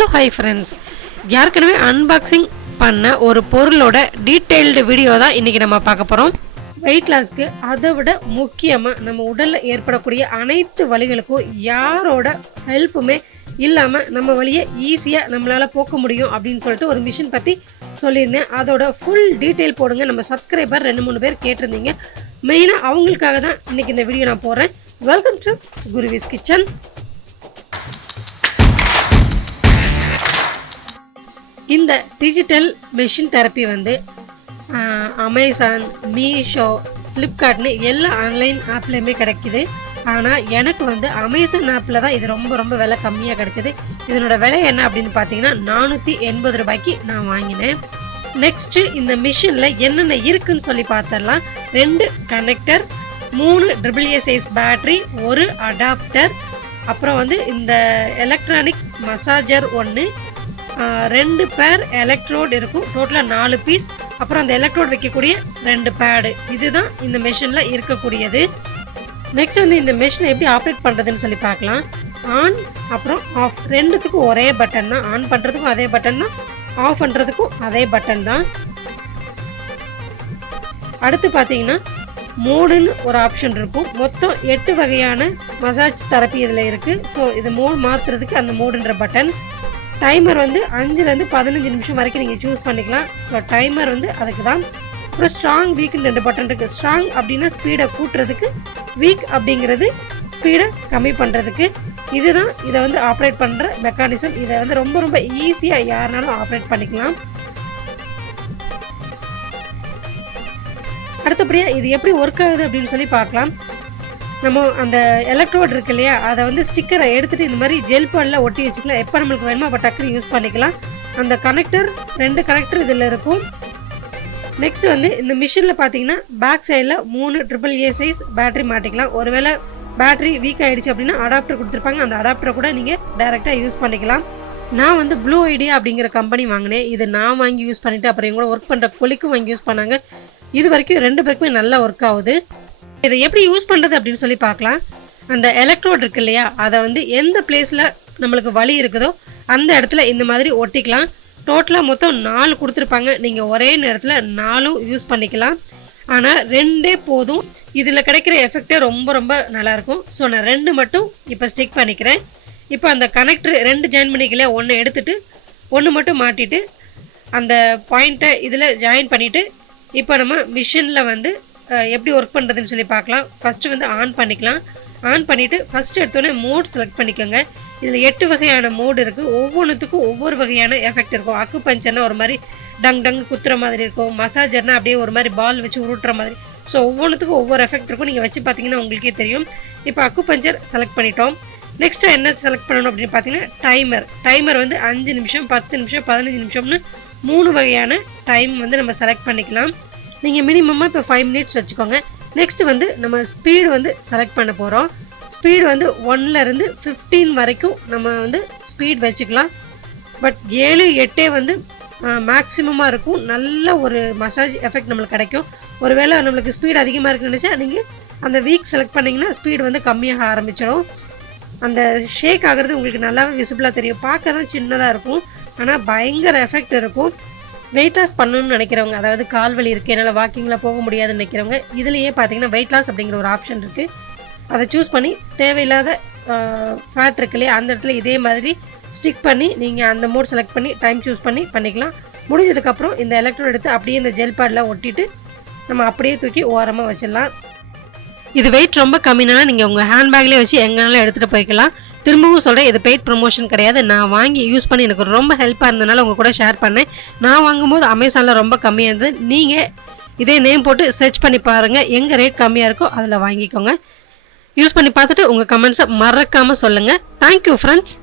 Hello hi friends ஏற்கனவே unboxing பண்ண ஒரு பொருளோட டீட்டெயில்டு வீடியோ தான் இன்றைக்கி நம்ம பார்க்க போகிறோம் வெயிட் லாஸ்க்கு அதை விட முக்கியமாக நம்ம உடலில் ஏற்படக்கூடிய அனைத்து வழிகளுக்கும் யாரோட ஹெல்ப்புமே இல்லாமல் நம்ம வழியை ஈஸியாக நம்மளால் போக்க முடியும் அப்படின்னு சொல்லிட்டு ஒரு மிஷின் பற்றி சொல்லியிருந்தேன். அதோட ஃபுல் டீட்டெயில் போடுங்க. நம்ம சப்ஸ்கிரைபர் ரெண்டு மூணு பேர் கேட்டிருந்தீங்க. மெயினாக அவங்களுக்காக தான் இன்றைக்கி இந்த வீடியோ நான் போடுறேன் வெல்கம் டு குருவிஸ் கிச்சன் இந்த டிஜிட்டல் மெஷின் தெரப்பி வந்து அமேசான் மீஷோ ஃப்ளிப்கார்ட்னு எல்லா ஆன்லைன் ஆப்லேயுமே கிடைக்குது. ஆனால் எனக்கு வந்து அமேசான் ஆப்பில் தான் இது ரொம்ப ரொம்ப விலை கம்மியாக கிடச்சிது. இதனோட விலை என்ன அப்படின்னு பார்த்தீங்கன்னா நானூற்றி எண்பது ரூபாய்க்கு நான் வாங்கினேன். நெக்ஸ்ட்டு இந்த மிஷினில் என்னென்ன இருக்குன்னு சொல்லி பார்த்துடலாம். ரெண்டு கனெக்டர் மூணு ட்ரிபிள் ஏ சைஸ் பேட்ரி ஒரு அடாப்டர் அப்புறம் வந்து இந்த எலக்ட்ரானிக் மசாஜர் ஒன்று ரெண்டு பேர் எலக்ட்ரோட் இருக்கும். டோட்டலாக நாலு பீஸ் அப்புறம் அந்த எலக்ட்ரோட் வைக்கக்கூடிய ரெண்டு பேடு இதுதான் இந்த மெஷினில் இருக்கக்கூடியது. நெக்ஸ்ட் வந்து இந்த மெஷினை எப்படி ஆப்ரேட் பண்ணுறதுன்னு சொல்லி பார்க்கலாம். ஆன் அப்புறம் ஆஃப் ரெண்டுத்துக்கும் ஒரே பட்டன் தான். ஆன் பண்ணுறதுக்கும் அதே பட்டன் தான். ஆஃப் பண்ணுறதுக்கும் அதே பட்டன் தான். அடுத்து பார்த்தீங்கன்னா மோடுன்னு ஒரு ஆப்ஷன் இருக்கும். மொத்தம் எட்டு வகையான மசாஜ் தெரப்பி இதில் இருக்குது ஸோ இது மூடு மாற்றுறதுக்கு அந்த மோடுன்ற பட்டன் டைமர் வந்து அஞ்சுலேருந்து பதினஞ்சு நிமிஷம் வரைக்கும் நீங்கள் சூஸ் பண்ணிக்கலாம். ஸோ டைமர் வந்து அதுக்கு தான். அப்புறம் ஸ்ட்ராங் வீக்குன்னு ரெண்டு பட்டன் இருக்குது ஸ்ட்ராங் அப்படின்னா ஸ்பீடை கூட்டுறதுக்கு வீக் அப்படிங்கிறது ஸ்பீடை கம்மி பண்ணுறதுக்கு இதுதான் இதை வந்து ஆப்ரேட் பண்ணுற மெக்கானிசம் இதை வந்து ரொம்ப ரொம்ப ஈஸியாக யாருனாலும் ஆப்ரேட் பண்ணிக்கலாம். அடுத்தபடியாக இது எப்படி ஒர்க் ஆகுது அப்படின்னு சொல்லி பார்க்கலாம். நம்ம அந்த எலக்ட்ரோட் இருக்கு இல்லையா அதை வந்து ஸ்டிக்கரை எடுத்துகிட்டு இந்த மாதிரி ஜெல் பாலில் ஒட்டி வச்சுக்கலாம். எப்போ நம்மளுக்கு வேணுமோ அப்போ டக்குனு யூஸ் பண்ணிக்கலாம். அந்த கனெக்டர் ரெண்டு கனெக்டர் இதில் இருக்கும். நெக்ஸ்ட் வந்து இந்த மிஷினில் பார்த்தீங்கன்னா பேக் சைடில் மூணு ட்ரிபிள் ஏ சைஸ் பேட்டரி மாட்டிக்கலாம். ஒருவேளை பேட்டரி வீக் ஆகிடுச்சு அப்படின்னா அடாப்டர் கொடுத்துருப்பாங்க. அந்த அடாப்டரை கூட நீங்கள் டைரெக்டாக யூஸ் பண்ணிக்கலாம். நான் வந்து ப்ளூ ஐடியா அப்படிங்கிற கம்பெனி வாங்கினேன். இது நான் வாங்கி யூஸ் பண்ணிவிட்டு அப்புறம் எங்களோட ஒர்க் பண்ணுற கொலிக்கும் வாங்கி யூஸ் பண்ணாங்க. இது வரைக்கும் ரெண்டு பேருக்குமே நல்லா ஒர்க் ஆகுது. இதை எப்படி யூஸ் பண்ணுறது அப்படின்னு சொல்லி பார்க்கலாம். அந்த எலக்ட்ரோட் இருக்கு இல்லையா? அதை வந்து எந்த பிளேஸில் நம்மளுக்கு வலி இருக்குதோ அந்த இடத்துல இந்த மாதிரி ஒட்டிக்கலாம். டோட்டலாக மொத்தம் நாலு கொடுத்துருப்பாங்க. நீங்கள் ஒரே நேரத்தில் நாலும் யூஸ் பண்ணிக்கலாம். ஆனால் ரெண்டே போதும். இதில் கிடைக்கிற எஃபெக்டே ரொம்ப ரொம்ப நல்லாயிருக்கும் ஸோ நான் ரெண்டு மட்டும் இப்போ ஸ்டிக் பண்ணிக்கிறேன். இப்போ அந்த கனெக்டர் ரெண்டு ஜாயின் பண்ணிக்கல ஒன்று எடுத்துட்டு ஒன்று மட்டும் மாட்டிட்டு அந்த பாயிண்ட்டை இதில் ஜாயின் பண்ணிவிட்டு இப்போ நம்ம மிஷினில் வந்து எப்படி ஒர்க் பண்ணுறதுன்னு சொல்லி பார்க்கலாம். ஃபஸ்ட்டு வந்து ஆன் பண்ணிக்கலாம். ஆன் பண்ணிவிட்டு ஃபஸ்ட்டு எடுத்தோடனே மோட் செலக்ட் பண்ணிக்கோங்க. இதில் எட்டு வகையான மோடு இருக்குது ஒவ்வொன்றுத்துக்கும் ஒவ்வொரு வகையான எஃபெக்ட் இருக்கும். அக்கு பஞ்சர்னா ஒரு மாதிரி டங் டங் குத்துற மாதிரி இருக்கும். மசாஜர்னா அப்படியே ஒரு மாதிரி பால் வச்சு உருட்டுற மாதிரி. ஸோ ஒவ்வொன்றுத்துக்கும் ஒவ்வொரு எஃபெக்ட் இருக்கும். நீங்கள் வச்சு பார்த்தீங்கன்னா உங்களுக்கே தெரியும். இப்போ அக்கு பஞ்சர் செலக்ட் பண்ணிட்டோம். நெக்ஸ்ட்டு என்ன செலக்ட் பண்ணணும் அப்படின்னு பார்த்தீங்கன்னா டைமர் டைமர் வந்து அஞ்சு நிமிஷம் பத்து நிமிஷம் பதினஞ்சு நிமிஷம்னு மூணு வகையான டைம் வந்து நம்ம செலக்ட் பண்ணிக்கலாம். நீங்கள் மினிமமாக இப்போ ஃபைவ் மினிட்ஸ் வச்சுக்கோங்க. நெக்ஸ்ட் வந்து நம்ம ஸ்பீடு வந்து செலக்ட் பண்ண போகிறோம் ஸ்பீடு வந்து ஒன்லேருந்து ஃபிஃப்டீன் வரைக்கும் நம்ம வந்து ஸ்பீட் வச்சுக்கலாம். பட் ஏழு எட்டே வந்து மேக்ஸிமமாக இருக்கும். நல்ல ஒரு மசாஜ் எஃபெக்ட் நம்மளுக்கு கிடைக்கும். ஒருவேளை நம்மளுக்கு ஸ்பீடு அதிகமாக இருக்குன்னு நினச்சா நீங்கள் அந்த வீக் செலக்ட் பண்ணிங்கன்னா ஸ்பீடு வந்து கம்மியாக ஆரம்பிச்சிடும். அந்த ஷேக் ஆகிறது உங்களுக்கு நல்லாவே விசிபிளாக தெரியும். பார்க்க தான் சின்னதாக இருக்கும். ஆனால் பயங்கர எஃபெக்ட் இருக்கும். வெயிட் லாஸ் பண்ணணும்னு நினைக்கிறவங்க அதாவது கால் வலி இருக்குது என்னால் வாக்கிங்கில் போக முடியாதுன்னு நினைக்கிறவங்க இதுலேயே பார்த்தீங்கன்னா வெயிட் லாஸ் அப்படிங்கிற ஒரு ஆப்ஷன் இருக்குது அதை சூஸ் பண்ணி தேவையில்லாத ஃபேட் இருக்கு இல்லையா அந்த இடத்துல இதே மாதிரி ஸ்டிக் பண்ணி நீங்கள் அந்த மோட் செலக்ட் பண்ணி டைம் சூஸ் பண்ணி பண்ணிக்கலாம். முடிஞ்சதுக்கப்புறம் இந்த எலக்ட்ரோட் எடுத்து அப்படியே இந்த ஜெல் பேடில் ஒட்டிட்டு நம்ம அப்படியே தூக்கி ஓரமாக வச்சிடலாம். இது வெயிட் ரொம்ப கம்மினால நீங்கள் உங்கள் ஹேண்ட்பேக்லேயே வச்சு எங்கேனாலும் எடுத்துகிட்டு போய்க்கலாம். திரும்பவும் சொல்கிறேன் இது பெய்ட் ப்ரொமோஷன் கிடையாது. நான் வாங்கி யூஸ் பண்ணி எனக்கு ரொம்ப ஹெல்ப்பாக இருந்ததுனால உங்கள் கூட ஷேர் பண்ணேன். நான் வாங்கும்போது அமேசானில் ரொம்ப கம்மியாக இருந்தது. நீங்கள் இதே நேம் போட்டு சர்ச் பண்ணி பாருங்கள் எங்கே ரேட் கம்மியாக இருக்கோ அதில் வாங்கிக்கோங்க. யூஸ் பண்ணி பார்த்துட்டு உங்கள் கமெண்ட்ஸை மறக்காமல் சொல்லுங்கள் தேங்க்யூ ஃப்ரெண்ட்ஸ்